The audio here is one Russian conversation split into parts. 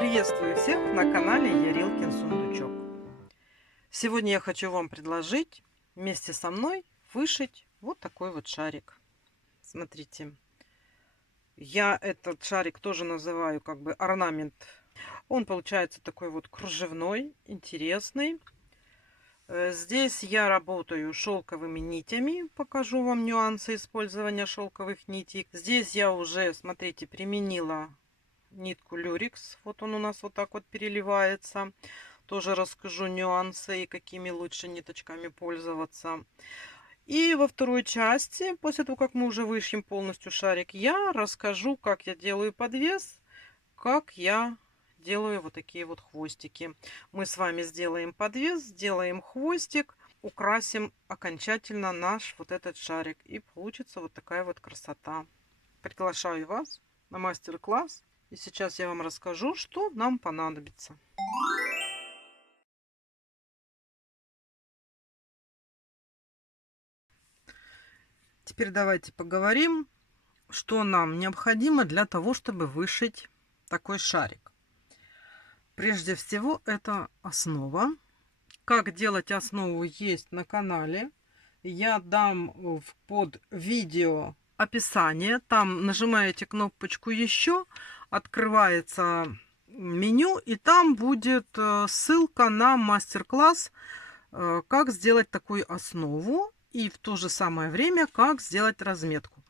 Приветствую всех на канале Ярилкин Сундучок. Сегодня я хочу вам предложить вместе со мной вышить вот такой вот шарик. Смотрите, я этот шарик тоже называю как бы орнамент. Он получается такой вот кружевной, интересный. Здесь я работаю шелковыми нитями. Покажу вам нюансы использования шелковых нитей. Здесь я уже, смотрите, применила нитку люрикс. Вот он у нас вот так вот переливается. Тоже расскажу нюансы и какими лучше ниточками пользоваться. И во второй части, после того, как мы уже вышьем полностью шарик, я расскажу, как я делаю подвес, как я делаю вот такие вот хвостики. Мы с вами сделаем подвес, сделаем хвостик, украсим окончательно наш вот этот шарик. И получится вот такая вот красота. Приглашаю вас на мастер-класс. И сейчас я вам расскажу, что нам понадобится. Теперь давайте поговорим, что нам необходимо для того, чтобы вышить такой шарик. Прежде всего, это основа. Как делать основу есть на канале. Я дам под видео описание. Там нажимаете кнопочку «Еще», открывается меню, и там будет ссылка на мастер-класс, как сделать такую основу. И в то же самое время, как сделать разметку.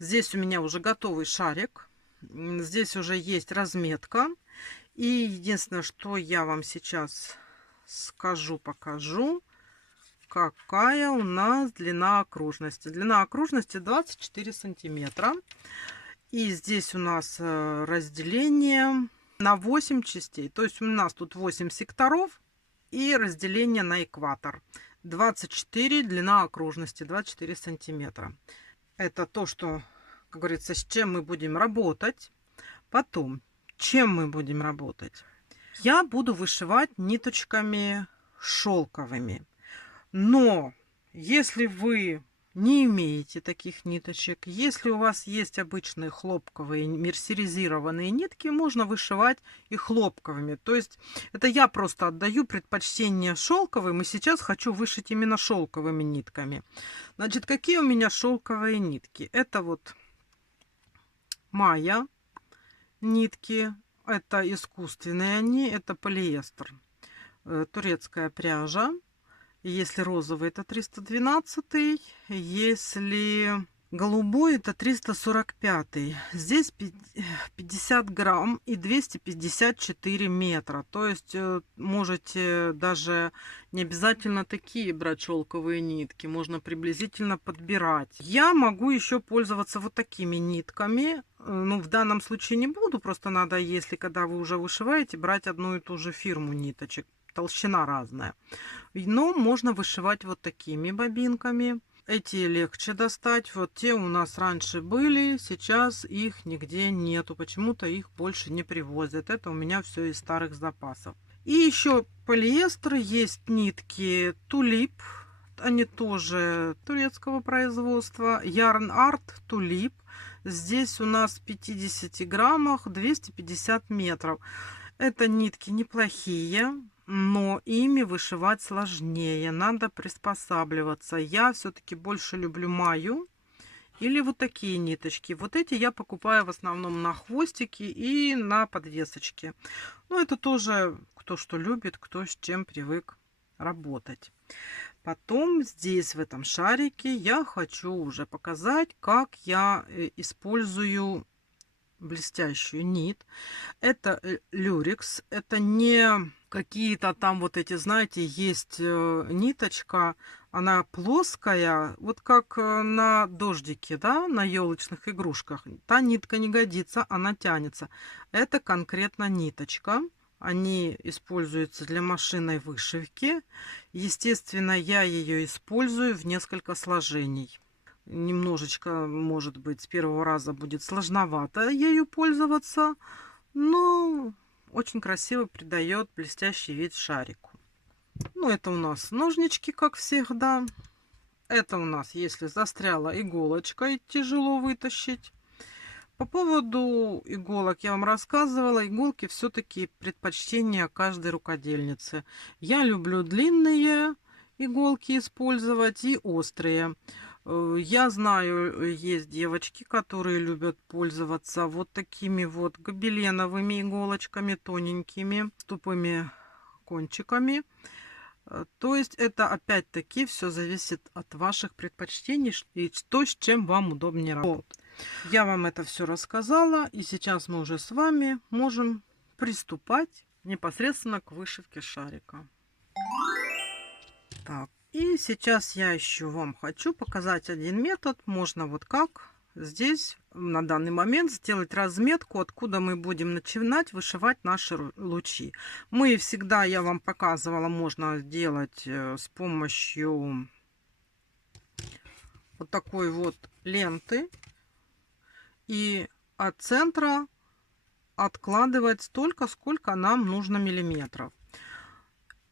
Здесь у меня уже готовый шарик. Здесь уже есть разметка. И единственное, что я вам сейчас скажу, покажу, какая у нас длина окружности. Длина окружности 24 сантиметра. И здесь у нас разделение на 8 частей. То есть у нас тут 8 секторов и разделение на экватор. 24 длина окружности, 24 сантиметра. Это то, что, как говорится, с чем мы будем работать. Потом, чем мы будем работать? Я буду вышивать ниточками шелковыми. Но если вы не имеете таких ниточек, если у вас есть обычные хлопковые мерсеризированные нитки, можно вышивать и хлопковыми. То есть это я просто отдаю предпочтение шелковым, и сейчас хочу вышить именно шелковыми нитками. Значит, какие у меня шелковые нитки? Это вот Майя нитки, это искусственные они, это полиэстер, турецкая пряжа. Если розовый, это 312, если голубой, это 345. Здесь 50 грамм и 254 метра. То есть можете даже не обязательно такие брать шелковые нитки. Можно приблизительно подбирать. Я могу еще пользоваться вот такими нитками. Ну, в данном случае не буду. Просто надо, если когда вы уже вышиваете, брать одну и ту же фирму ниточек. Толщина разная. Но можно вышивать вот такими бобинками. Эти легче достать. Вот те у нас раньше были, сейчас их нигде нету. Почему-то их больше не привозят. Это у меня все из старых запасов. И еще полиэстер. Есть нитки Тулип. Они тоже турецкого производства. Yarn Art Tulip. Здесь у нас в 50 граммах 250 метров. Это нитки неплохие, но ими вышивать сложнее. Надо приспосабливаться. Я все-таки больше люблю Майю или вот такие ниточки. Вот эти я покупаю в основном на хвостики и на подвесочки. Ну, это тоже кто что любит, кто с чем привык работать. Потом здесь, в этом шарике, я хочу уже показать, как я использую блестящую нить. Это люрикс. Это не какие-то там вот эти, знаете, есть ниточка, она плоская, вот как на дождике, да, на елочных игрушках. Та нитка не годится, она тянется. Это конкретно ниточка. Они используются для машинной вышивки. Естественно, я ее использую в несколько сложений. Немножечко, может быть, с первого раза будет сложновато ею пользоваться, но очень красиво придает блестящий вид шарику. Ну, это у нас ножнички, как всегда. Это у нас, если застряла иголочка и тяжело вытащить. По поводу иголок я вам рассказывала. Иголки все-таки предпочтение каждой рукодельницы. Я люблю длинные иголки использовать и острые. Я знаю, есть девочки, которые любят пользоваться вот такими вот гобеленовыми иголочками, тоненькими, с тупыми кончиками. То есть это опять-таки все зависит от ваших предпочтений и то, с чем вам удобнее работать. Я вам это все рассказала, и сейчас мы уже с вами можем приступать непосредственно к вышивке шарика. Так, и сейчас я еще вам хочу показать один метод. Можно вот как здесь на данный момент сделать разметку, откуда мы будем начинать вышивать наши лучи. Мы всегда, я вам показывала, можно сделать с помощью вот такой вот ленты и от центра откладывать столько, сколько нам нужно миллиметров.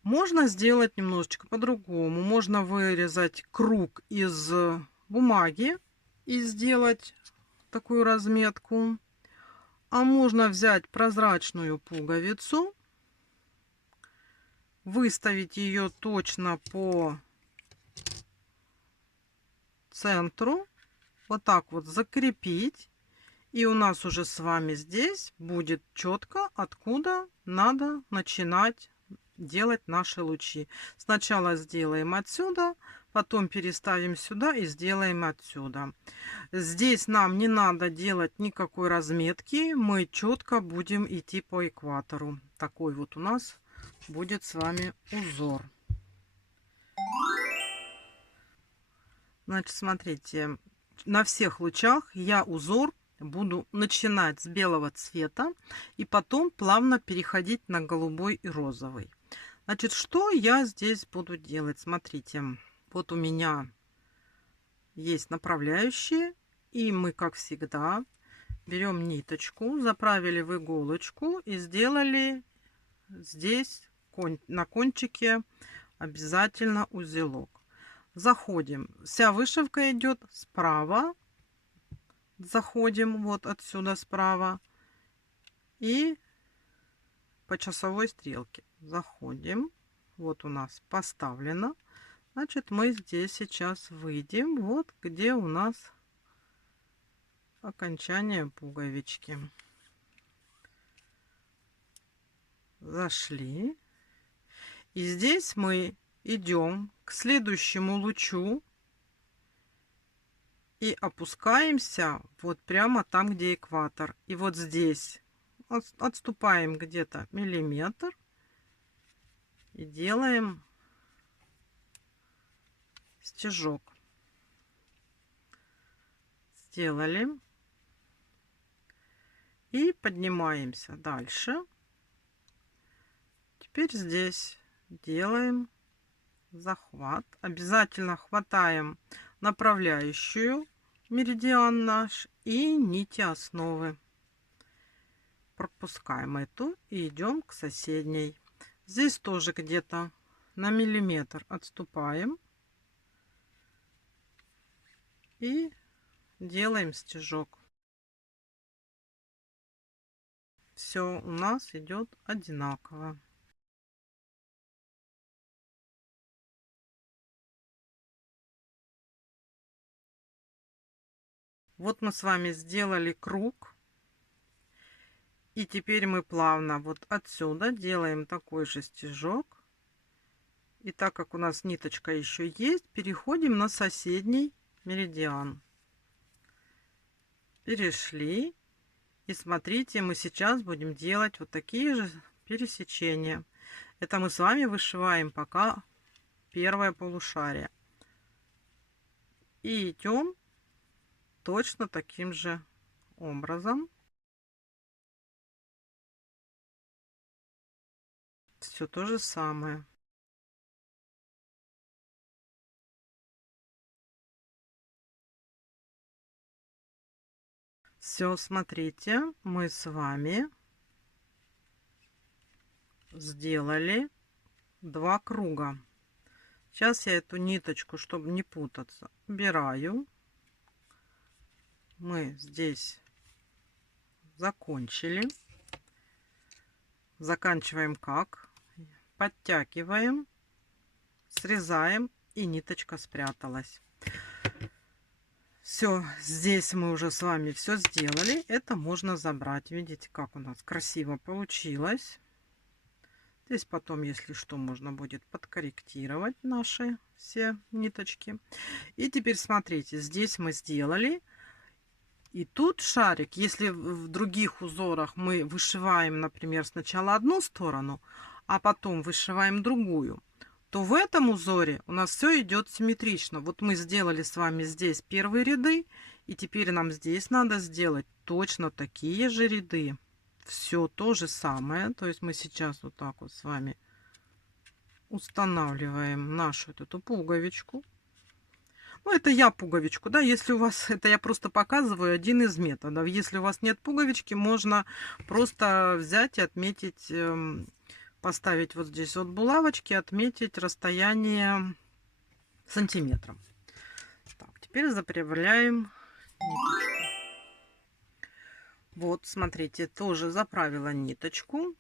Можно сделать немножечко по-другому. Можно вырезать круг из бумаги и сделать такую разметку. А можно взять прозрачную пуговицу, выставить ее точно по центру, вот так вот закрепить. И у нас уже с вами здесь будет четко, откуда надо начинать делать наши лучи. Сначала сделаем отсюда, потом переставим сюда и сделаем отсюда. Здесь нам не надо делать никакой разметки, мы четко будем идти по экватору. Такой вот у нас будет с вами узор. Значит, смотрите, на всех лучах я узор буду начинать с белого цвета и потом плавно переходить на голубой и розовый. Значит, что я здесь буду делать? Смотрите, вот у меня есть направляющие, и мы, как всегда, берем ниточку, заправили в иголочку и сделали здесь на кончике обязательно узелок. Заходим. Вся вышивка идет справа. Заходим вот отсюда справа и по часовой стрелке заходим. Вот у нас поставлено. Значит, мы здесь сейчас выйдем, вот где у нас окончание пуговички. Зашли. И здесь мы идем к следующему лучу и опускаемся вот прямо там, где экватор. И вот здесь отступаем где-то миллиметр и делаем стежок. Сделали. И поднимаемся дальше. Теперь здесь делаем захват. Обязательно хватаем направляющую, меридиан наш, и нити основы. Пропускаем эту и идем к соседней. Здесь тоже где-то на миллиметр отступаем и делаем стежок. Все у нас идет одинаково. Вот мы с вами сделали круг. И теперь мы плавно вот отсюда делаем такой же стежок. И так как у нас ниточка еще есть, переходим на соседний меридиан. Перешли. И смотрите, мы сейчас будем делать вот такие же пересечения. Это мы с вами вышиваем пока первое полушарие. И идем точно таким же образом. Все то же самое. Все, смотрите, мы с вами сделали 2 круга. Сейчас я эту ниточку, чтобы не путаться, убираю. Мы здесь закончили. Заканчиваем как? Подтягиваем, срезаем, и ниточка спряталась. Все, здесь мы уже с вами все сделали. Это можно забрать. Видите, как у нас красиво получилось. Здесь потом, если что, можно будет подкорректировать наши все ниточки. И теперь смотрите, здесь мы сделали. И тут шарик, если в других узорах мы вышиваем, например, сначала одну сторону, а потом вышиваем другую, то в этом узоре у нас все идет симметрично. Вот мы сделали с вами здесь первые ряды, и теперь нам здесь надо сделать точно такие же ряды. Все то же самое. То есть мы сейчас вот так вот с вами устанавливаем нашу вот эту пуговичку. Ну, это я пуговичку, да, если у вас, это я просто показываю один из методов. Если у вас нет пуговички, можно просто взять и отметить, поставить вот здесь вот булавочки, отметить расстояние сантиметром. Так, теперь заправляем ниточку. Вот, смотрите, тоже заправила ниточку.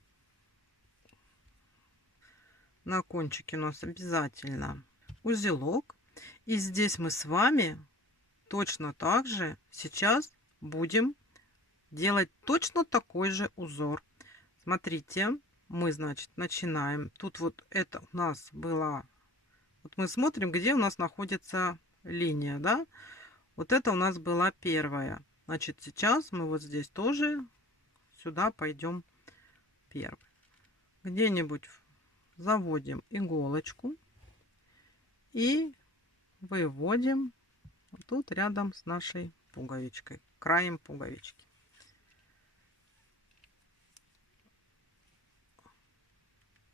На кончике у нас обязательно узелок. И здесь мы с вами точно так же сейчас будем делать точно такой же узор. Смотрите, мы, значит, начинаем. Тут вот это у нас была... Вот мы смотрим, где у нас находится линия, да? Вот это у нас была первая. Значит, сейчас мы вот здесь тоже сюда пойдем первый. Где-нибудь заводим иголочку и выводим тут рядом с нашей пуговичкой, краем пуговички.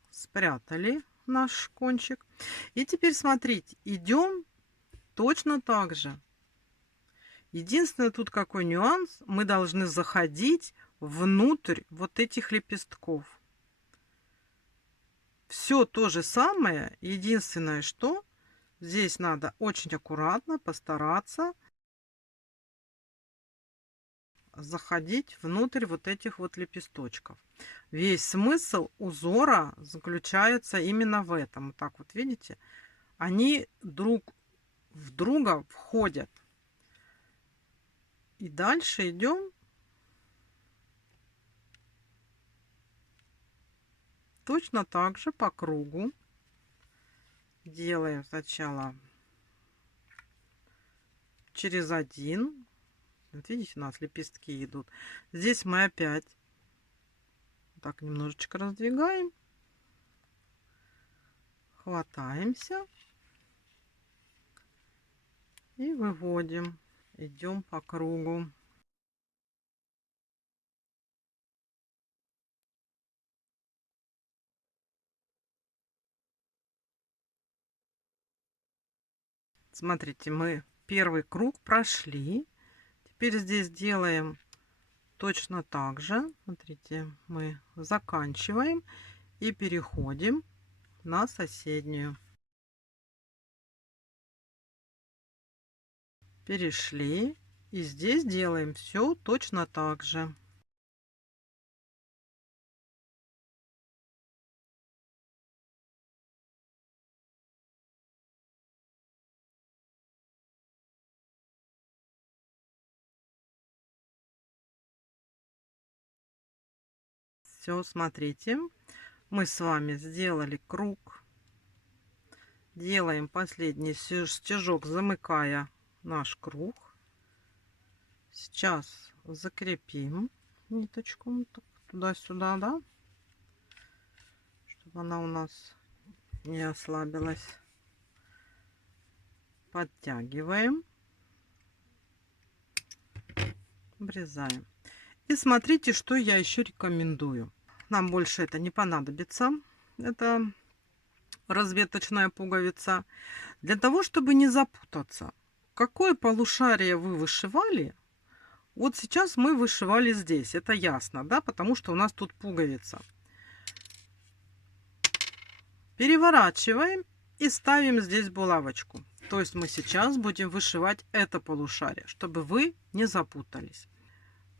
Спрятали наш кончик. И теперь смотрите, идем точно так же. Единственное, тут какой нюанс, мы должны заходить внутрь вот этих лепестков. Все то же самое, единственное, что здесь надо очень аккуратно постараться заходить внутрь вот этих вот лепесточков. Весь смысл узора заключается именно в этом. Вот так вот, видите, они друг в друга входят. И дальше идем точно так же по кругу. Делаем сначала через один. Вот видите, у нас лепестки идут. Здесь мы опять так немножечко раздвигаем. Хватаемся. И выводим. Идем по кругу. Смотрите, мы первый круг прошли. Теперь здесь делаем точно так же. Смотрите, мы заканчиваем и переходим на соседнюю. Перешли. И здесь делаем все точно так же. Все, смотрите, мы с вами сделали круг. Делаем последний стежок, замыкая наш круг. Сейчас закрепим ниточку туда-сюда, да, чтобы она у нас не ослабилась. Подтягиваем, обрезаем. И смотрите, что я еще рекомендую. Нам больше это не понадобится. Это разветочная пуговица. Для того, чтобы не запутаться, какое полушарие вы вышивали, вот сейчас мы вышивали здесь. Это ясно, да, потому что у нас тут пуговица. Переворачиваем и ставим здесь булавочку. То есть мы сейчас будем вышивать это полушарие, чтобы вы не запутались.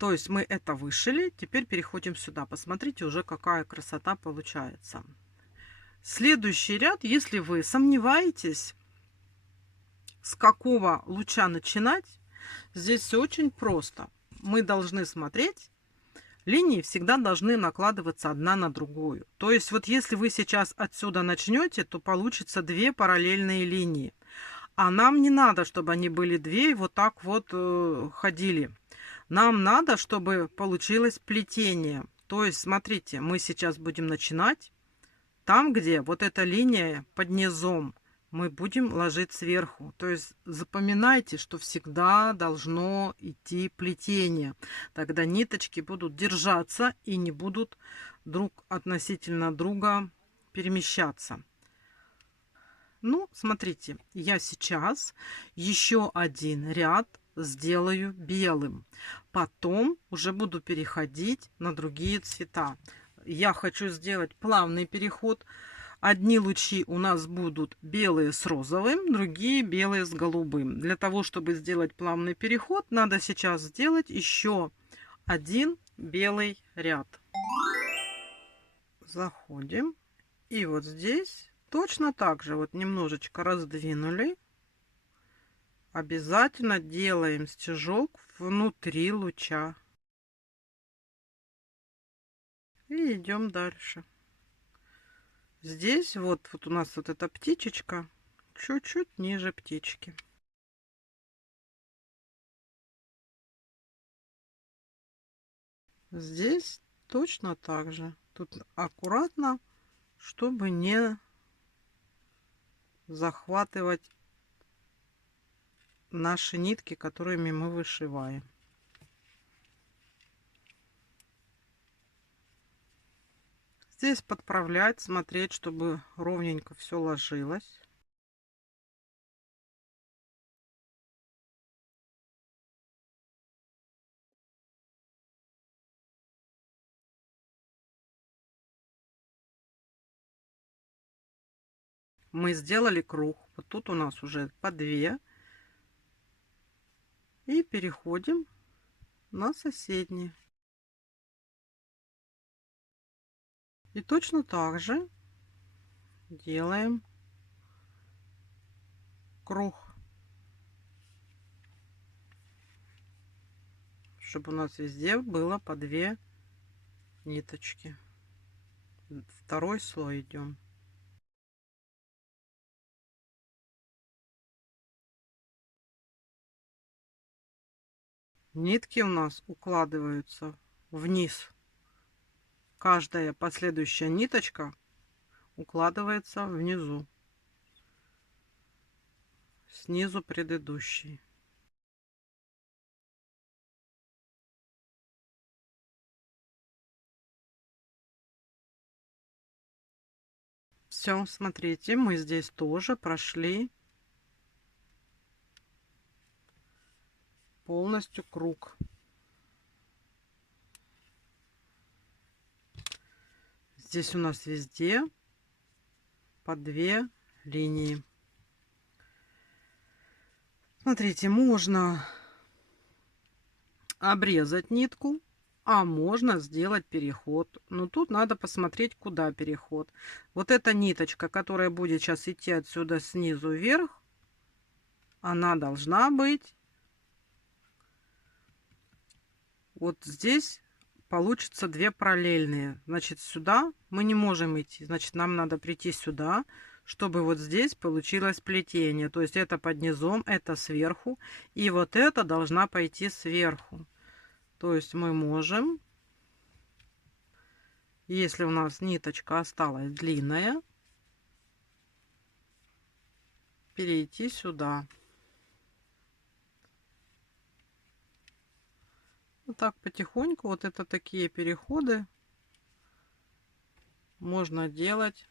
То есть мы это вышили, теперь переходим сюда. Посмотрите уже, какая красота получается. Следующий ряд, если вы сомневаетесь, с какого луча начинать, здесь все очень просто. Мы должны смотреть, линии всегда должны накладываться одна на другую. То есть вот если вы сейчас отсюда начнете, то получится две параллельные линии. А нам не надо, чтобы они были две и вот так вот ходили. Нам надо, чтобы получилось плетение. То есть, смотрите, мы сейчас будем начинать. Там, где вот эта линия под низом, мы будем ложить сверху. То есть запоминайте, что всегда должно идти плетение. Тогда ниточки будут держаться и не будут друг относительно друга перемещаться. Ну, смотрите, я сейчас еще один ряд сделаю белым. Потом уже буду переходить на другие цвета. Я хочу сделать плавный переход. Одни лучи у нас будут белые с розовым, другие белые с голубым. Для того, чтобы сделать плавный переход, надо сейчас сделать еще один белый ряд. Заходим. И вот здесь точно так же вот немножечко раздвинули. Обязательно делаем стежок внутри луча. И идем дальше. Здесь вот у нас вот эта птичечка чуть-чуть ниже птички. Здесь точно так же. Тут аккуратно, чтобы не захватывать наши нитки, которыми мы вышиваем. Здесь подправлять, смотреть, чтобы ровненько все ложилось. Мы сделали круг. Вот тут у нас уже по 2. И переходим на соседние. И точно так же делаем круг, чтобы у нас везде было по 2 ниточки. Второй слой идем. Нитки у нас укладываются вниз. Каждая последующая ниточка укладывается внизу, снизу предыдущей. Все, смотрите, мы здесь тоже прошли полностью круг. Здесь у нас везде по 2 линии. Смотрите, можно обрезать нитку, а можно сделать переход. Но тут надо посмотреть, куда переход. Вот эта ниточка, которая будет сейчас идти отсюда снизу вверх, она должна быть вот здесь. Получится 2 параллельные. Значит, сюда мы не можем идти. Значит, нам надо прийти сюда, чтобы вот здесь получилось плетение. То есть это под низом, это сверху. И вот это должна пойти сверху. То есть мы можем, если у нас ниточка осталась длинная, перейти сюда. Вот так потихоньку. Вот это такие переходы можно делать,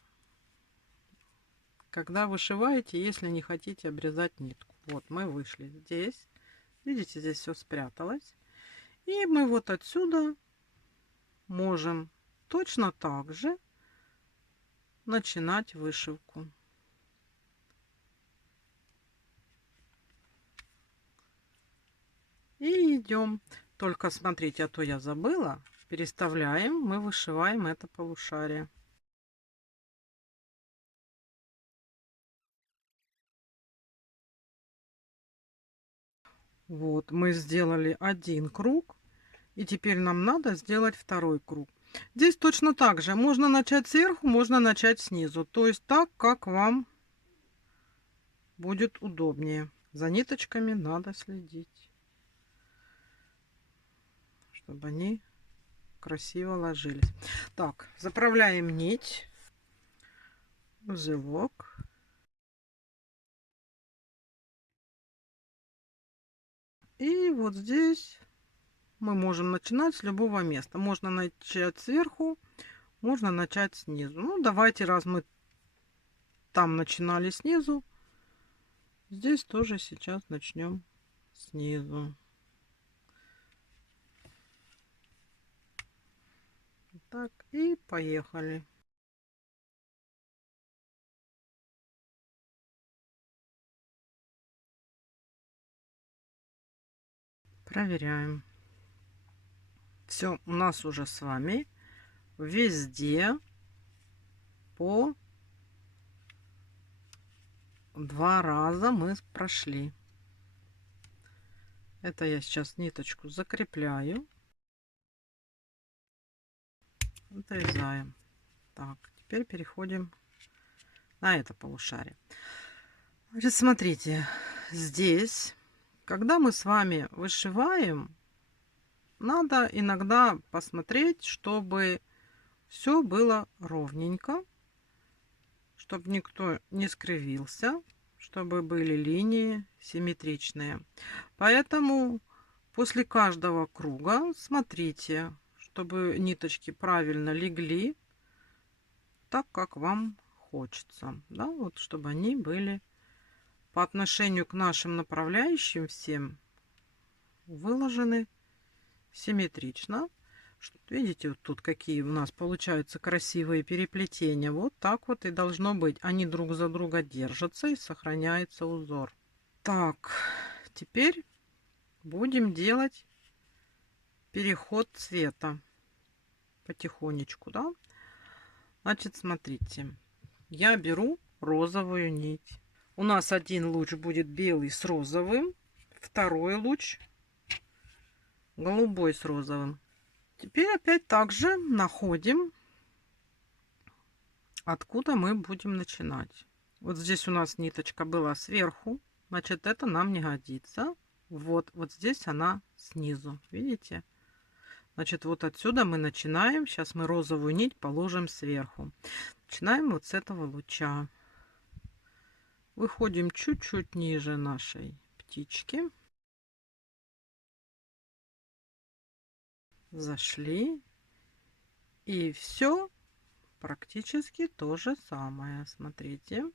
когда вышиваете, если не хотите обрезать нитку. Вот мы вышли здесь. Видите, здесь все спряталось. И мы вот отсюда можем точно так же начинать вышивку. И идем. Только смотрите, а то я забыла. Переставляем, мы вышиваем это полушарие. Вот, мы сделали один круг. И теперь нам надо сделать второй круг. Здесь точно так же. Можно начать сверху, можно начать снизу. То есть так, как вам будет удобнее. За ниточками надо следить, чтобы они красиво ложились. Так, заправляем нить, узелок. И вот здесь мы можем начинать с любого места. Можно начать сверху, можно начать снизу. Ну, давайте, раз мы там начинали снизу, здесь тоже сейчас начнем снизу. Так, и поехали. Проверяем. Все, у нас уже с вами везде по 2 раза мы прошли. Это я сейчас ниточку закрепляю. Отрезаем. Так, теперь переходим на это полушарие. Значит, смотрите, здесь, когда мы с вами вышиваем, надо иногда посмотреть, чтобы все было ровненько, чтобы никто не скривился, чтобы были линии симметричные. Поэтому после каждого круга смотрите, чтобы ниточки правильно легли, так как вам хочется, да, вот чтобы они были по отношению к нашим направляющим всем выложены симметрично. Видите, вот тут какие у нас получаются красивые переплетения. Вот так вот и должно быть. Они друг за друга держатся и сохраняется узор. Так, теперь будем делать переход цвета потихонечку, да. Значит, смотрите, я беру розовую нить. У нас один луч будет белый с розовым, второй луч голубой с розовым. Теперь опять также находим, откуда мы будем начинать. Вот здесь у нас ниточка была сверху, значит, это нам не годится. Вот здесь она снизу, видите? Значит, вот отсюда мы начинаем. Сейчас мы розовую нить положим сверху. Начинаем вот с этого луча. Выходим чуть-чуть ниже нашей птички. Зашли. И все практически то же самое. Смотрите.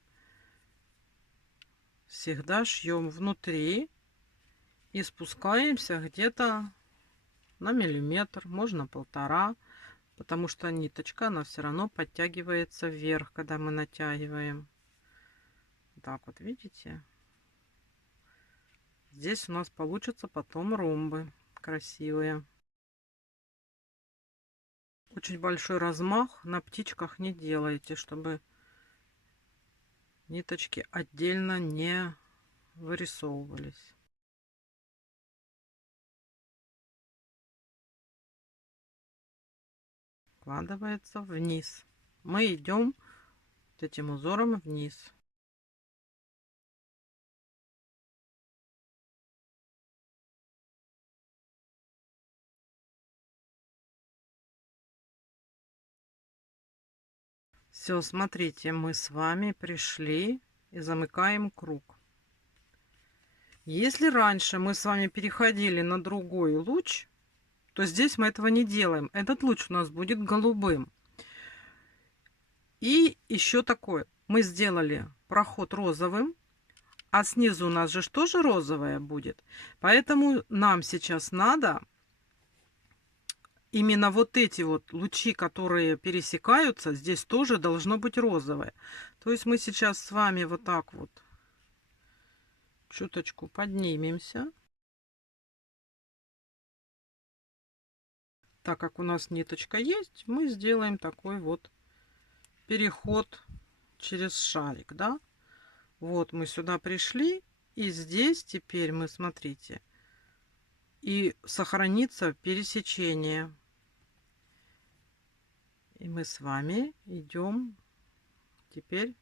Всегда шьем внутри и спускаемся где-то на миллиметр, можно 1,5, потому что ниточка, она все равно подтягивается вверх, когда мы натягиваем. Так вот, видите? Здесь у нас получится потом ромбы красивые. Очень большой размах на птичках не делайте, чтобы ниточки отдельно не вырисовывались. Вкладывается вниз. Мы идем этим узором вниз. Все, смотрите, мы с вами пришли и замыкаем круг. Если раньше мы с вами переходили на другой луч, то здесь мы этого не делаем. Этот луч у нас будет голубым. И еще такое. Мы сделали проход розовым, а снизу у нас же тоже розовая будет. Поэтому нам сейчас надо именно вот эти вот лучи, которые пересекаются, здесь тоже должно быть розовое. То есть мы сейчас с вами вот так вот чуточку поднимемся. Так как у нас ниточка есть, мы сделаем такой вот переход через шарик, да. Вот мы сюда пришли, и здесь теперь мы, смотрите, и сохранится пересечение. И мы с вами идем теперь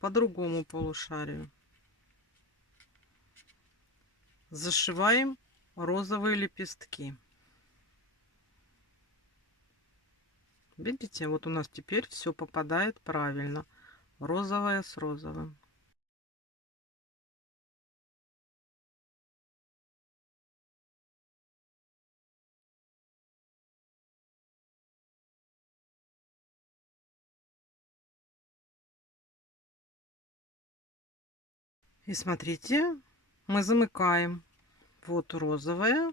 по другому полушарию. Зашиваем розовые лепестки. Видите, вот у нас теперь все попадает правильно. Розовое с розовым. И смотрите, мы замыкаем. Вот розовое.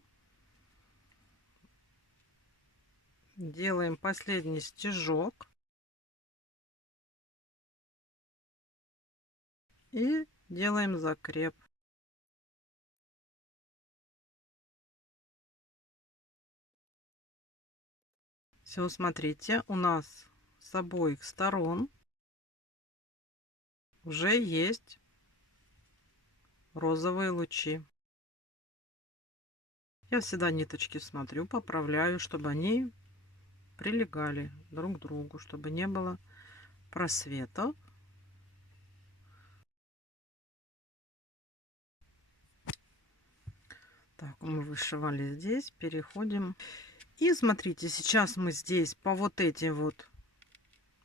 Делаем последний стежок. И делаем закреп. Все, смотрите, у нас с обоих сторон уже есть розовые лучи. Я всегда ниточки смотрю, поправляю, чтобы они прилегали друг к другу, чтобы не было просветов. Так, мы вышивали здесь, переходим. И смотрите, сейчас мы здесь по вот этим вот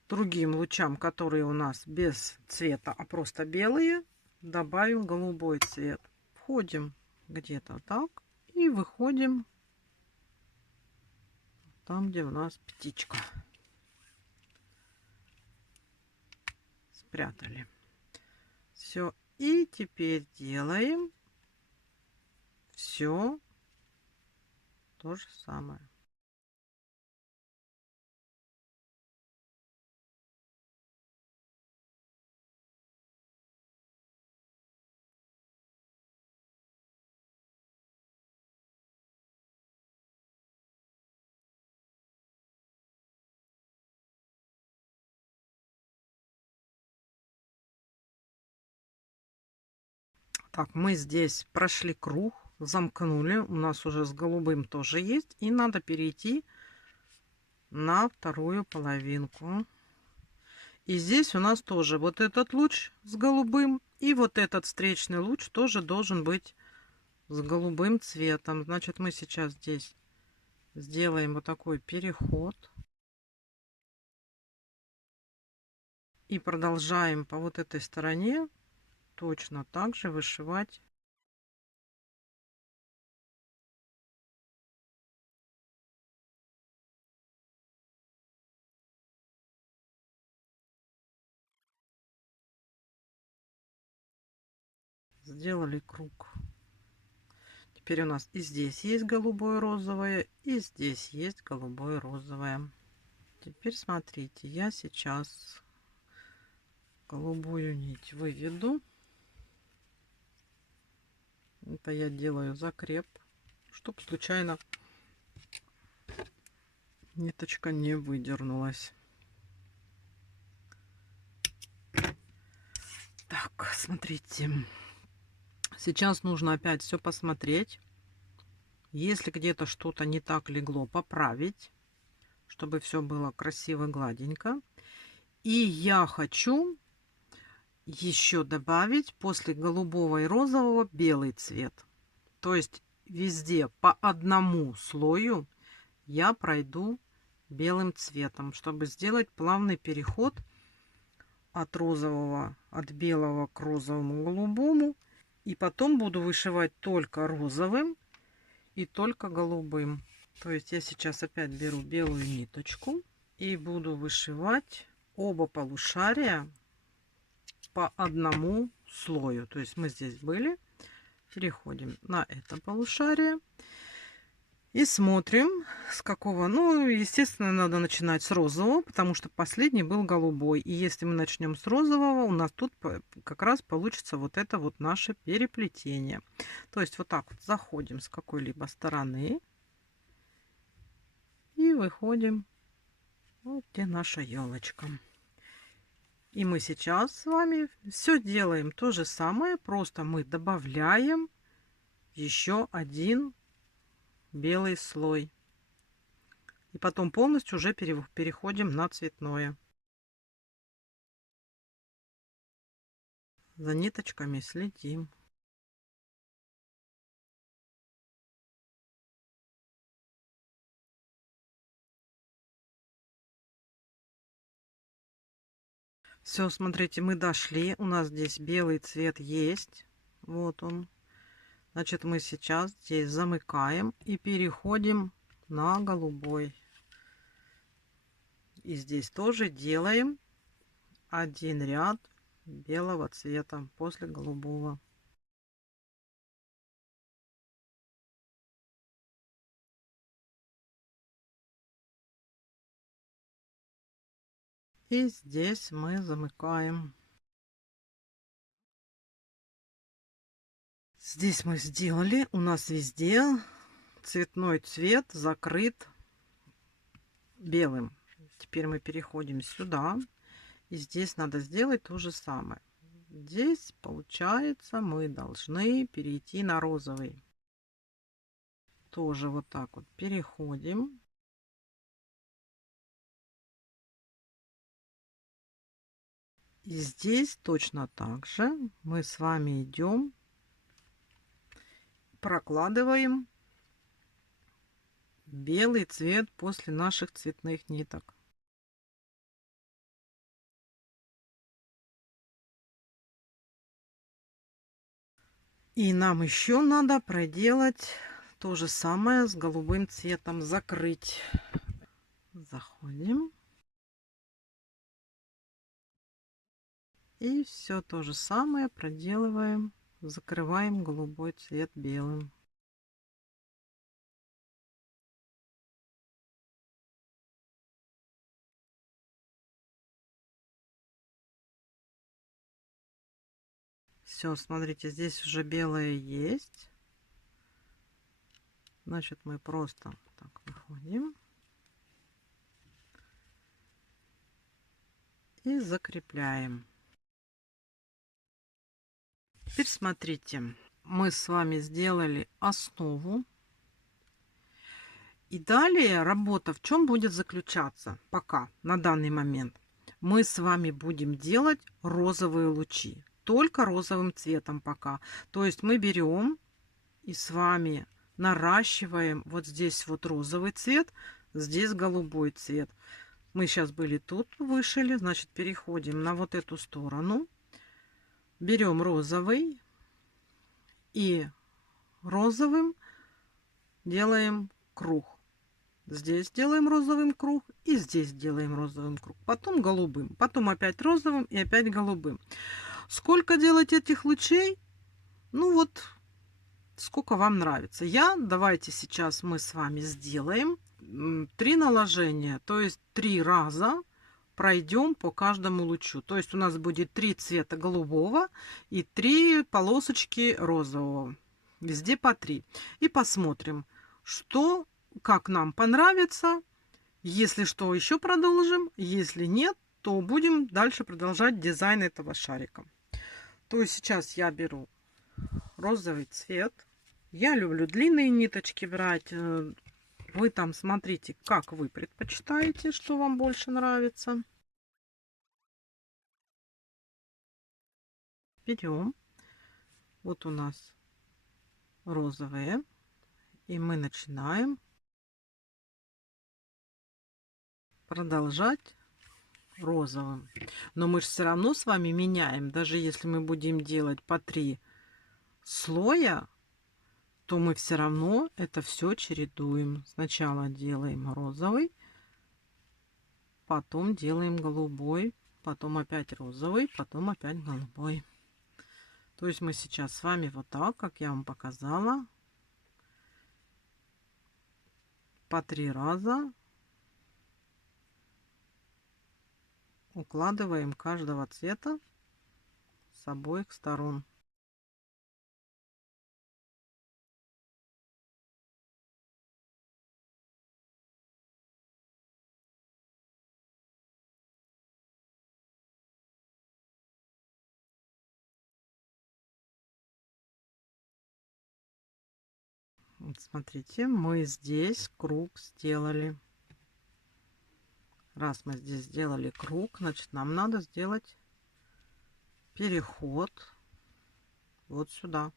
другим лучам, которые у нас без цвета, а просто белые, добавим голубой цвет. Входим где-то так и выходим там, где у нас птичка. Спрятали. Все. И теперь делаем все то же самое. Так, мы здесь прошли круг, замкнули. У нас уже с голубым тоже есть. И надо перейти на вторую половинку. И здесь у нас тоже вот этот луч с голубым. И вот этот встречный луч тоже должен быть с голубым цветом. Значит, мы сейчас здесь сделаем вот такой переход. И продолжаем по вот этой стороне точно так же вышивать. Сделали круг. Теперь у нас и здесь есть голубое розовое, и здесь есть голубое розовое. Теперь смотрите, я сейчас голубую нить выведу. Это я делаю закреп, чтобы случайно ниточка не выдернулась. Так, смотрите. Сейчас нужно опять все посмотреть. Если где-то что-то не так легло, поправить, чтобы все было красиво, гладенько. И я хочу еще добавить после голубого и розового белый цвет. То есть везде по одному слою я пройду белым цветом, чтобы сделать плавный переход от розового, от белого к розовому голубому. И потом буду вышивать только розовым и только голубым. То есть я сейчас опять беру белую ниточку и буду вышивать оба полушария по одному слою. То есть мы здесь были, переходим на это полушарие и смотрим, с какого. Ну, естественно, надо начинать с розового, потому что последний был голубой. И если мы начнем с розового, у нас тут как раз получится вот это вот наше переплетение. То есть вот так вот заходим с какой-либо стороны И выходим, вот где наша елочка. И мы сейчас с вами все делаем то же самое, просто мы добавляем еще один белый слой. И потом полностью уже переходим на цветное. За ниточками следим. Все, смотрите, мы дошли. У нас здесь белый цвет есть. Вот он. Значит, мы сейчас здесь замыкаем и переходим на голубой. И здесь тоже делаем один ряд белого цвета после голубого. И здесь мы замыкаем. Здесь мы сделали. У нас везде цветной цвет закрыт белым. Теперь мы переходим сюда. И здесь надо сделать то же самое. Здесь, получается, мы должны перейти на розовый. Тоже вот так вот переходим. И здесь точно так же мы с вами идем, прокладываем белый цвет после наших цветных ниток. И нам еще надо проделать то же самое с голубым цветом, закрыть. Заходим. И все то же самое проделываем, закрываем голубой цвет белым. Все, смотрите, здесь уже белое есть. Значит, мы просто так выходим и закрепляем. Теперь смотрите, мы с вами сделали основу. И далее работа в чем будет заключаться пока, на данный момент. Мы с вами будем делать розовые лучи. Только розовым цветом пока. То есть мы берем и с вами наращиваем вот здесь вот розовый цвет, здесь голубой цвет. Мы сейчас были тут, вышили, значит, переходим на вот эту сторону. Берем розовый и розовым делаем круг. Здесь делаем розовым круг и здесь делаем розовым круг. Потом голубым, потом опять розовым и опять голубым. Сколько делать этих лучей? Ну вот, сколько вам нравится. Давайте сейчас мы с вами сделаем 3 наложения, то есть 3 раза пройдем по каждому лучу. То есть у нас будет 3 цвета голубого и 3 полосочки розового. Везде по 3. И посмотрим, как нам понравится. Если что, еще продолжим. Если нет, то будем дальше продолжать дизайн этого шарика. То есть сейчас я беру розовый цвет. Я люблю длинные ниточки брать. Вы там смотрите, как вы предпочитаете, что вам больше нравится. Берем. Вот у нас розовые. И мы начинаем продолжать розовым. Но мы же все равно с вами меняем. Даже если мы будем делать по 3 слоя, то мы все равно это все чередуем. Сначала делаем розовый, потом делаем голубой, потом опять розовый, потом опять голубой. То есть мы сейчас с вами вот так, как я вам показала, по 3 раза укладываем каждого цвета с обоих сторон. Вот смотрите, мы здесь круг сделали. Раз мы здесь сделали круг, значит, нам надо сделать переход вот сюда.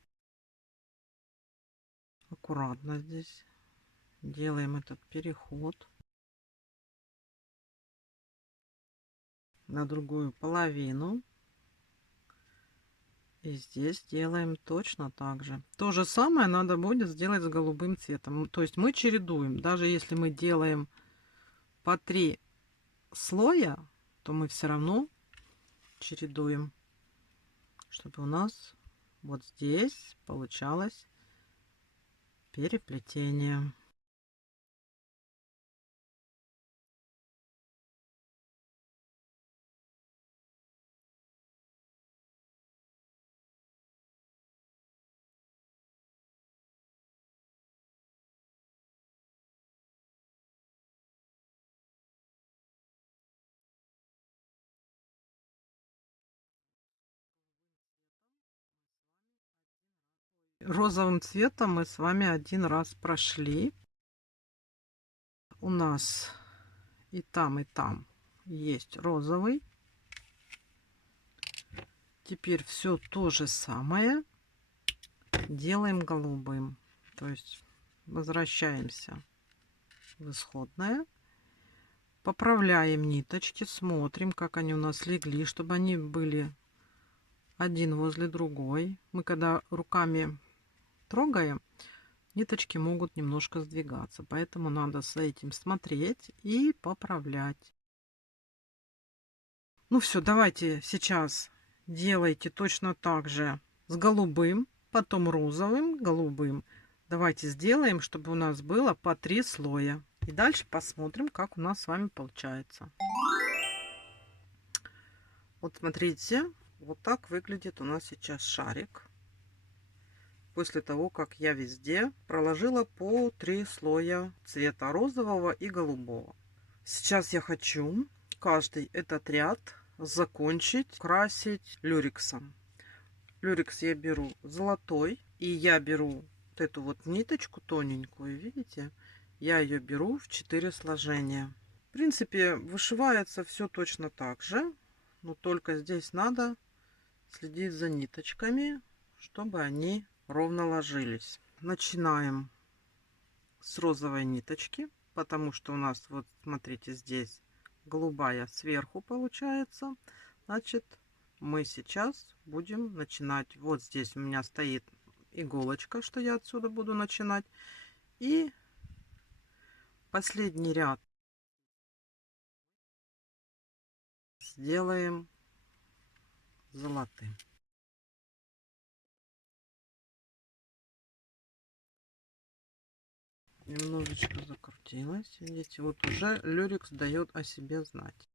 Аккуратно здесь делаем этот переход на другую половину. И здесь делаем точно так же. То же самое надо будет сделать с голубым цветом. То есть мы чередуем. Даже если мы делаем по 3 слоя, то мы все равно чередуем, чтобы у нас вот здесь получалось переплетение. Розовым цветом мы с вами один раз прошли. У нас и там есть розовый. Теперь все то же самое делаем голубым. То есть возвращаемся в исходное. Поправляем ниточки, смотрим, как они у нас легли, чтобы они были один возле другой. Мы когда руками трогаем, ниточки могут немножко сдвигаться, поэтому надо с этим смотреть и поправлять. Ну все, давайте сейчас делайте точно так же с голубым, потом розовым, голубым. Давайте сделаем, чтобы у нас было по 3 слоя. И дальше посмотрим, как у нас с вами получается. Вот смотрите, вот так выглядит у нас сейчас шарик. После того, как я везде проложила по 3 слоя цвета розового и голубого. Сейчас я хочу каждый этот ряд закончить красить люрексом. Люрекс я беру золотой, и я беру вот эту вот ниточку тоненькую, видите? Я ее беру в 4 сложения. В принципе, вышивается все точно так же, но только здесь надо следить за ниточками, чтобы они ровно ложились. Начинаем с розовой ниточки, потому что у нас, вот смотрите, здесь голубая сверху получается. Значит, мы сейчас будем начинать. Вот здесь у меня стоит иголочка, что я отсюда буду начинать. И последний ряд сделаем золотым. Немножечко закрутилась. Видите, вот уже люрекс дает о себе знать.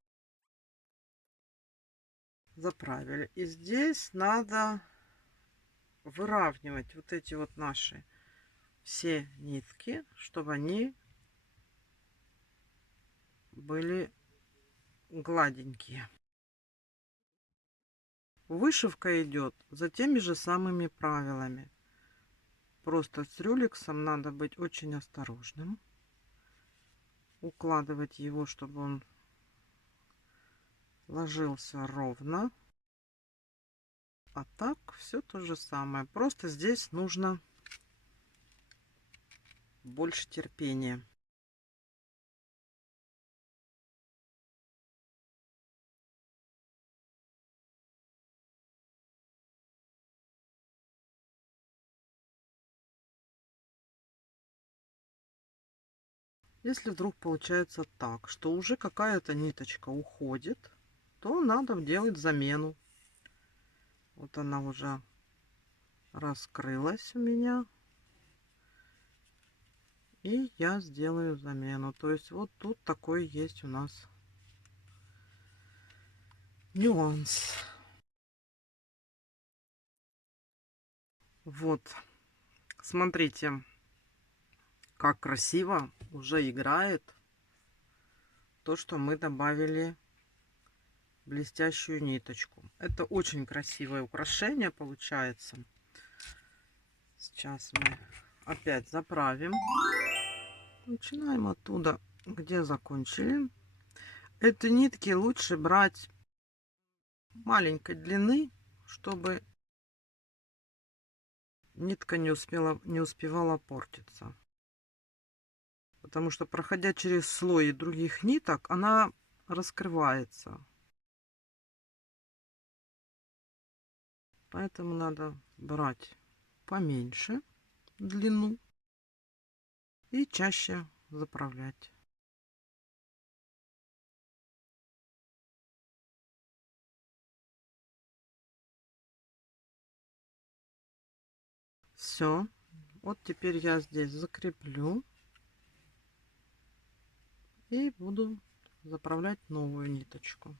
Заправили. И здесь надо выравнивать вот эти вот наши все нитки, чтобы они были гладенькие. Вышивка идет за теми же самыми правилами. Просто с рюлексом надо быть очень осторожным. Укладывать его, чтобы он ложился ровно. А так все то же самое. Просто здесь нужно больше терпения. Если вдруг получается так, что уже какая-то ниточка уходит, то надо делать замену. Вот она уже раскрылась у меня. И я сделаю замену. То есть вот тут такой есть у нас нюанс. Вот, смотрите, как красиво уже играет то, что мы добавили блестящую ниточку. Это очень красивое украшение получается. Сейчас мы опять заправим. Начинаем оттуда, где закончили. Эти нитки лучше брать маленькой длины, чтобы нитка не успевала портиться. Потому что, проходя через слой других ниток, она раскрывается. Поэтому надо брать поменьше длину и чаще заправлять. Все. Вот теперь я здесь закреплю и буду заправлять новую ниточку.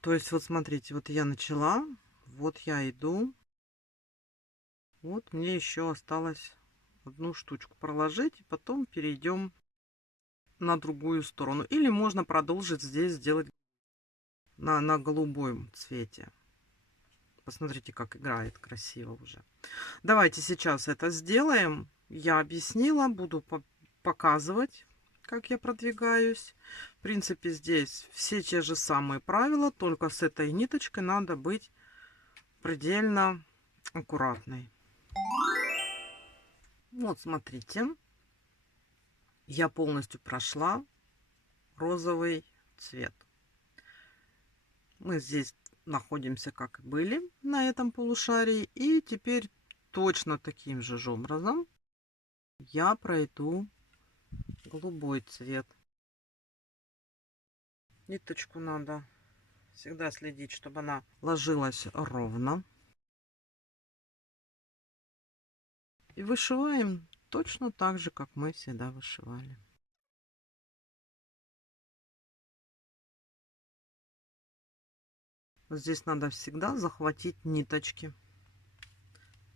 То есть вот смотрите, вот я начала, вот я иду, вот мне еще осталось одну штучку проложить, и потом перейдем на другую сторону. Или можно продолжить здесь сделать на голубом цвете. Посмотрите, как играет красиво уже. Давайте сейчас это сделаем. Я объяснила, буду показывать, как я продвигаюсь. В принципе, здесь все те же самые правила, только с этой ниточкой надо быть предельно аккуратной. Вот, смотрите, я полностью прошла розовый цвет. Мы здесь находимся, как и были на этом полушарии. И теперь точно таким же образом я пройду голубой цвет. Ниточку надо всегда следить, чтобы она ложилась ровно. И вышиваем точно так же, как мы всегда вышивали. Здесь надо всегда захватить ниточки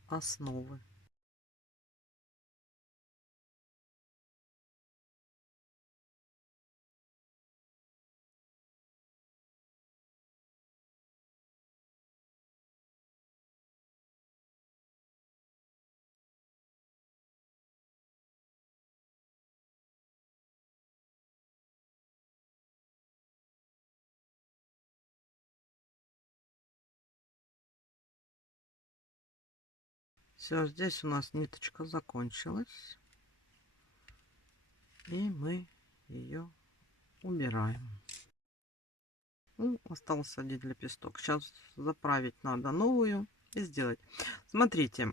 основы. Все, здесь у нас ниточка закончилась. И мы ее убираем. Ну, остался один лепесток. Сейчас заправить надо новую и сделать. Смотрите,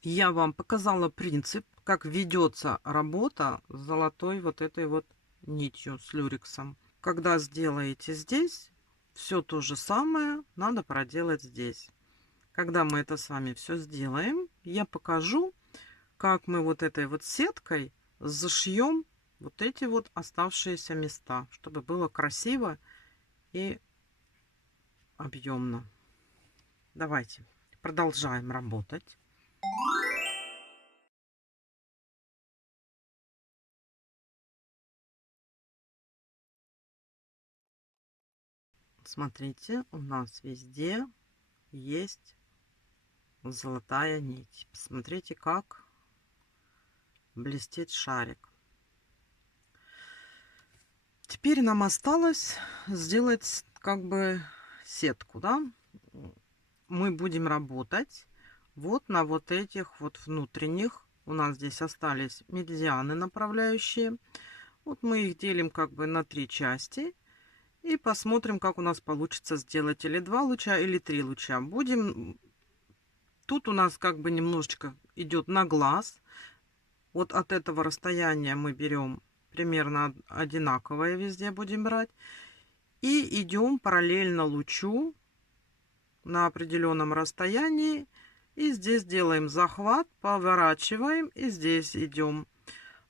я вам показала принцип, как ведется работа с золотой вот этой вот нитью, с люрексом. Когда сделаете здесь, все то же самое надо проделать здесь. Когда мы это с вами все сделаем, я покажу, как мы вот этой вот сеткой зашьем вот эти вот оставшиеся места, чтобы было красиво и объемно. Давайте продолжаем работать. Смотрите, у нас везде есть золотая нить. Посмотрите, как блестит шарик. Теперь нам осталось сделать как бы сетку, да? Мы будем работать вот на вот этих вот внутренних. У нас здесь остались меридианы направляющие. Вот мы их делим как бы на 3 части. И посмотрим, как у нас получится сделать или 2 луча, или 3 луча. Будем... Тут у нас как бы немножечко идет на глаз. Вот от этого расстояния мы берем примерно одинаковое, везде будем брать. И идем параллельно лучу на определенном расстоянии. И здесь делаем захват, поворачиваем. И здесь идем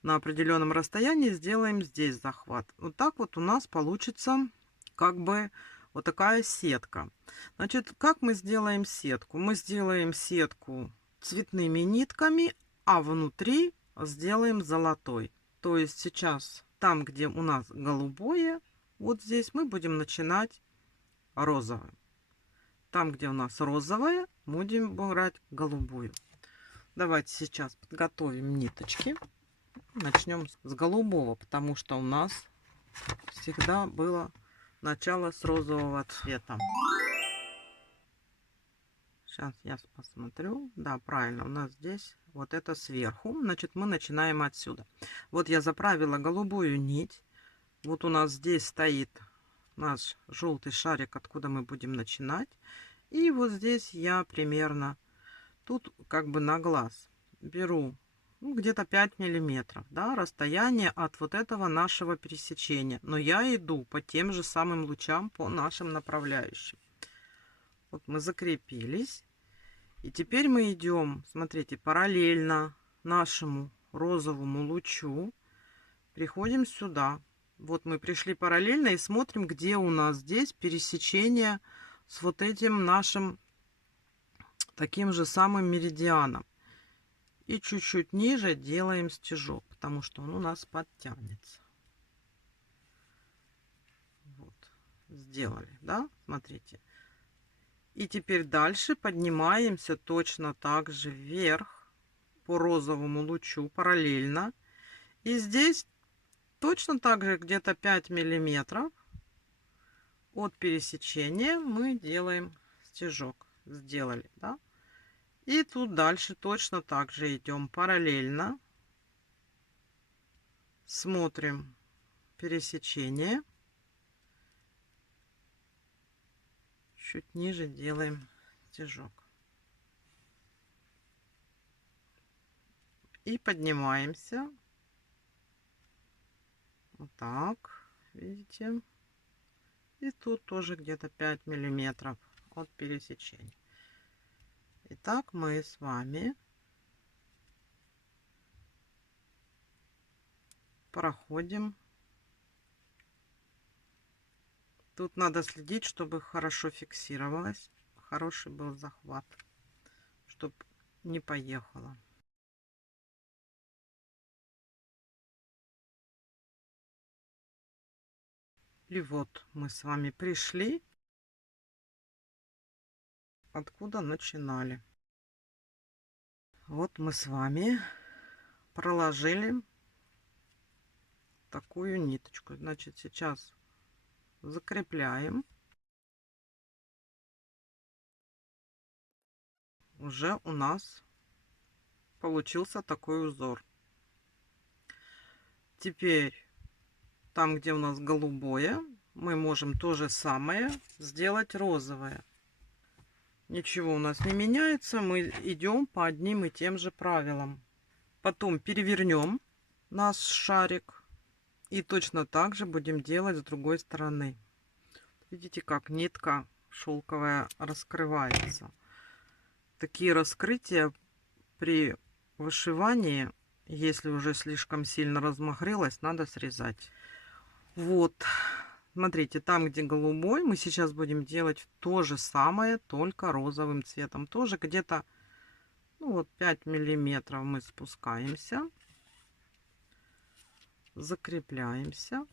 на определенном расстоянии, сделаем здесь захват. Вот так вот у нас получится как бы вот такая сетка. Значит, как мы сделаем сетку? Мы сделаем сетку цветными нитками, а внутри сделаем золотой. То есть сейчас там, где у нас голубое, вот здесь мы будем начинать розовым. Там, где у нас розовое, будем брать голубую. Давайте сейчас подготовим ниточки. Начнем с голубого, потому что у нас всегда было начало с розового цвета. Сейчас я посмотрю. Да, правильно, у нас здесь вот это сверху. Значит, мы начинаем отсюда. Вот я заправила голубую нить. Вот у нас здесь стоит наш желтый шарик, откуда мы будем начинать. И вот здесь я примерно, тут как бы на глаз, беру ну, где-то 5 миллиметров, да, расстояние от вот этого нашего пересечения. Но я иду по тем же самым лучам, по нашим направляющим. Вот мы закрепились. И теперь мы идем, смотрите, параллельно нашему розовому лучу. Приходим сюда. Вот мы пришли параллельно и смотрим, где у нас здесь пересечение с вот этим нашим таким же самым меридианом. И чуть-чуть ниже делаем стежок, потому что он у нас подтянется. Вот, сделали, да? Смотрите. И теперь дальше поднимаемся точно так же вверх по розовому лучу параллельно. И здесь точно так же где-то 5 миллиметров от пересечения мы делаем стежок. Сделали, да? И тут дальше точно так же идем параллельно. Смотрим пересечение. Чуть ниже делаем стежок. И поднимаемся. Вот так, видите? И тут тоже где-то 5 миллиметров от пересечения. Итак, мы с вами проходим. Тут надо следить, чтобы хорошо фиксировалось. Хороший был захват, чтобы не поехало. И вот мы с вами пришли, откуда начинали. Вот мы с вами проложили такую ниточку. Значит, сейчас закрепляем. Уже у нас получился такой узор. Теперь там, где у нас голубое, мы можем то же самое сделать розовое. Ничего у нас не меняется, мы идем по одним и тем же правилам. Потом перевернем наш шарик и точно так же будем делать с другой стороны. Видите, как нитка шелковая раскрывается. Такие раскрытия при вышивании, если уже слишком сильно размахрилась, надо срезать. Вот, смотрите, там, где голубой, мы сейчас будем делать то же самое, только розовым цветом. Тоже где-то, ну вот, 5 миллиметров мы спускаемся, закрепляемся.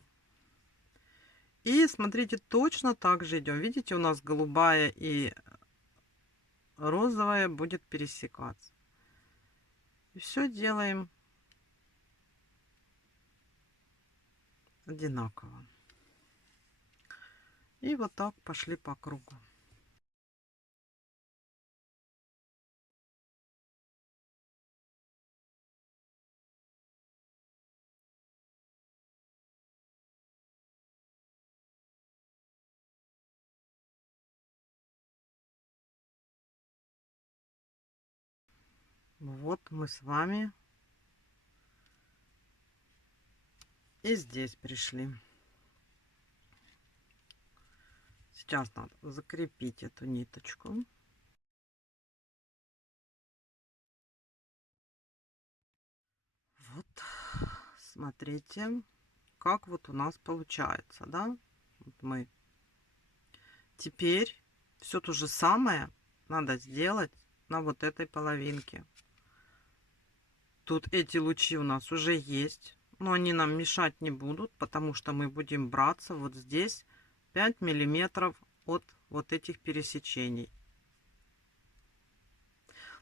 И смотрите, точно так же идем. Видите, у нас голубая и розовая будет пересекаться. И все делаем одинаково. И вот так пошли по кругу. Вот мы с вами и здесь пришли. Сейчас надо закрепить эту ниточку. Вот, смотрите, как вот у нас получается, да? Вот мы. Теперь все то же самое надо сделать на вот этой половинке. Тут эти лучи у нас уже есть, но они нам мешать не будут, потому что мы будем браться вот здесь 5 миллиметров от вот этих пересечений.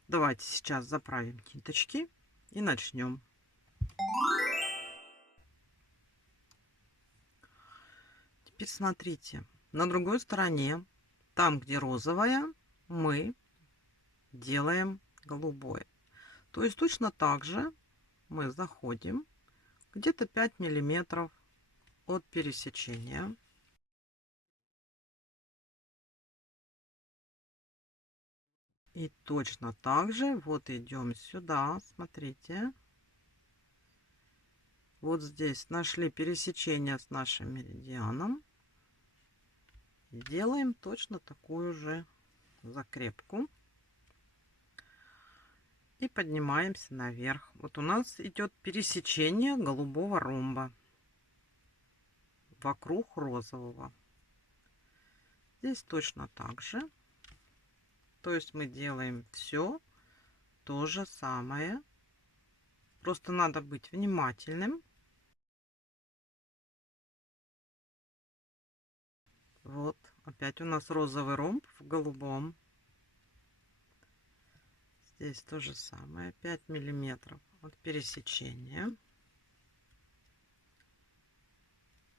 Давайте сейчас заправим ниточки и начнем. Теперь смотрите, на другой стороне, там где розовая, мы делаем голубое. То есть точно так же мы заходим где-то 5 миллиметров от пересечения. И точно так же вот идем сюда, смотрите. Вот здесь нашли пересечение с нашим меридианом. Делаем точно такую же закрепку. И поднимаемся наверх. Вот у нас идет пересечение голубого ромба вокруг розового. Здесь точно так же. То есть мы делаем все то же самое. Просто надо быть внимательным. Вот, опять у нас розовый ромб в голубом. Здесь то же самое, 5 миллиметров от пересечения.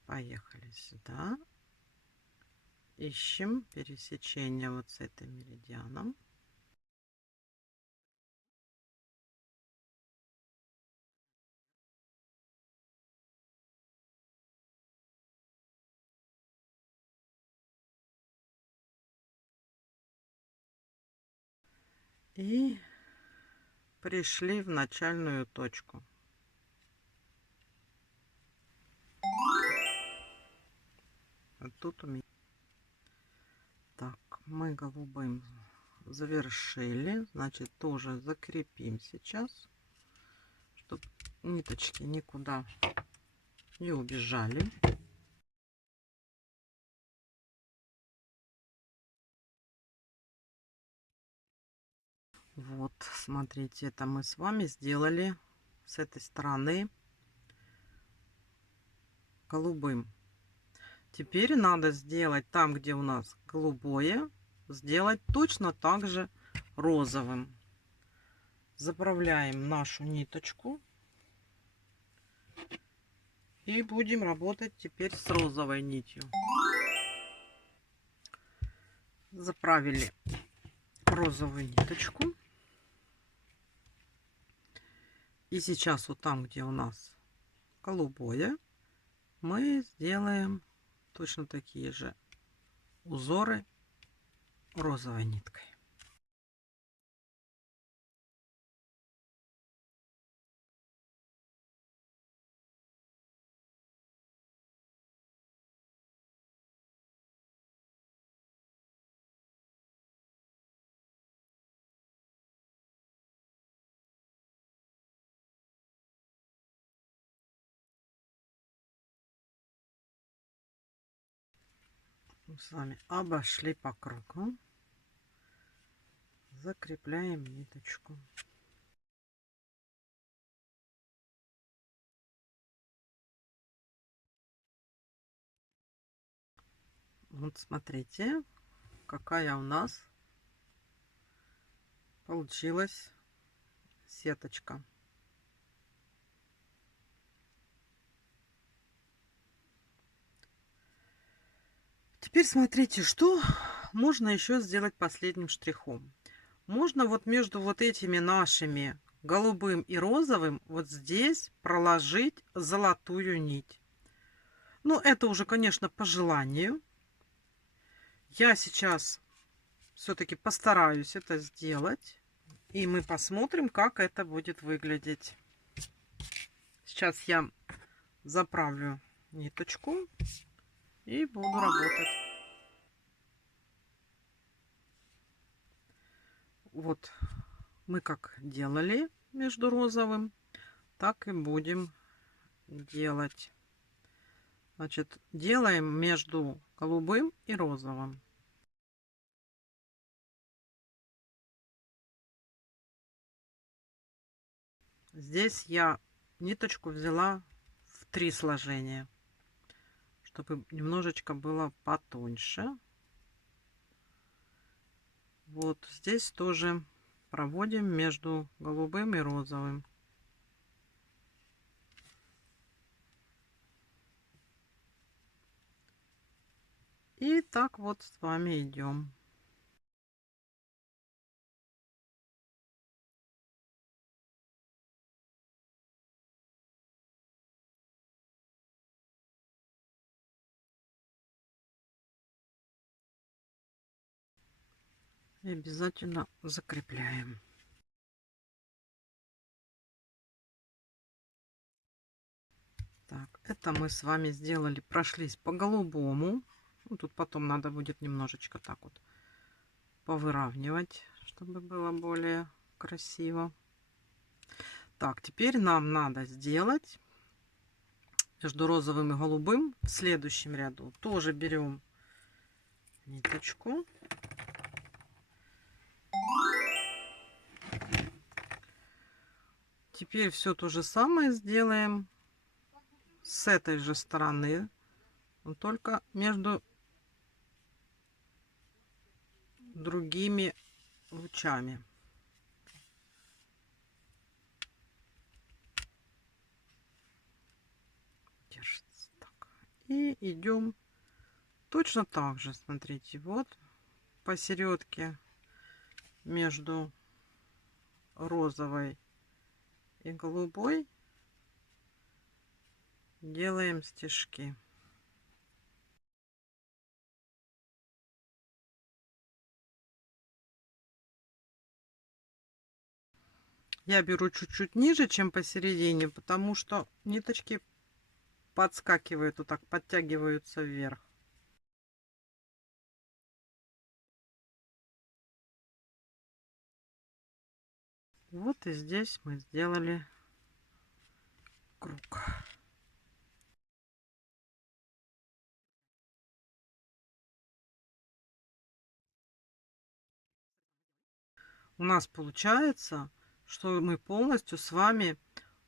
Поехали сюда. Ищем пересечение вот с этим меридианом. И пришли в начальную точку. Вот тут у меня. Так, мы голубым завершили. Значит, тоже закрепим сейчас, чтобы ниточки никуда не убежали. Вот, смотрите, это мы с вами сделали с этой стороны голубым. Теперь надо сделать там, где у нас голубое, сделать точно так же розовым. Заправляем нашу ниточку и будем работать теперь с розовой нитью. Заправили розовую ниточку. И сейчас вот там, где у нас голубое, мы сделаем точно такие же узоры розовой ниткой. Мы с вами обошли по кругу. Закрепляем ниточку. Вот смотрите, какая у нас получилась сеточка. Теперь смотрите, что можно еще сделать последним штрихом. Можно вот между вот этими нашими голубым и розовым вот здесь проложить золотую нить. Ну, это уже, конечно, по желанию. Я сейчас все-таки постараюсь это сделать. И мы посмотрим, как это будет выглядеть. Сейчас я заправлю ниточку и буду работать. Вот мы как делали между розовым, так и будем делать. Значит, делаем между голубым и розовым. Здесь я ниточку взяла в 3 сложения, чтобы немножечко было потоньше. Вот здесь тоже проводим между голубым и розовым. И так вот с вами идем. И обязательно закрепляем. Так, это мы с вами сделали, прошлись по голубому. Ну, тут потом надо будет немножечко так вот повыравнивать, чтобы было более красиво. Так, теперь нам надо сделать между розовым и голубым в следующем ряду. Тоже берем ниточку. Теперь все то же самое сделаем с этой же стороны, но только между другими лучами. Держится так. И идем точно так же. Смотрите, вот посередке между розовой и голубой делаем стежки. Я беру чуть-чуть ниже, чем посередине, потому что ниточки подскакивают, вот так подтягиваются вверх. Вот и здесь мы сделали круг. У нас получается, что мы полностью с вами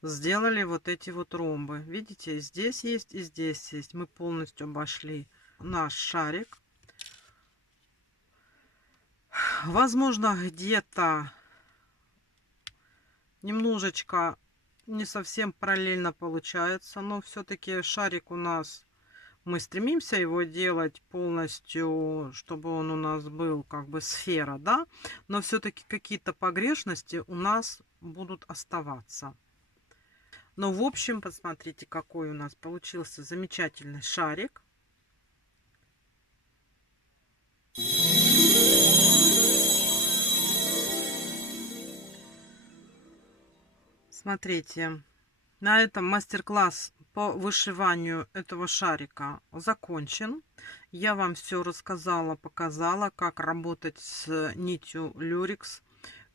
сделали вот эти вот ромбы. Видите, здесь есть и здесь есть. Мы полностью обошли наш шарик. Возможно, где-то немножечко не совсем параллельно получается, но все-таки шарик у нас, мы стремимся его делать полностью, чтобы он у нас был как бы сфера, да, но все-таки какие-то погрешности у нас будут оставаться. Но в общем, посмотрите, какой у нас получился замечательный шарик. Смотрите, на этом мастер-класс по вышиванию этого шарика закончен. Я вам все рассказала, показала, как работать с нитью люрекс,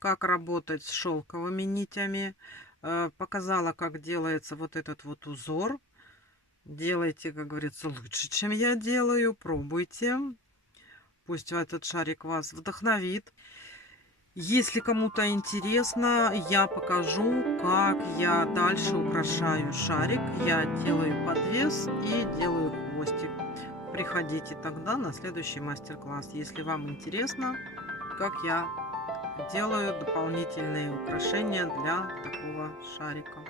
как работать с шелковыми нитями. Показала, как делается вот этот вот узор. Делайте, как говорится, лучше, чем я делаю. Пробуйте. Пусть этот шарик вас вдохновит. Если кому-то интересно, я покажу, как я дальше украшаю шарик. Я делаю подвес и делаю хвостик. Приходите тогда на следующий мастер-класс, если вам интересно, как я делаю дополнительные украшения для такого шарика.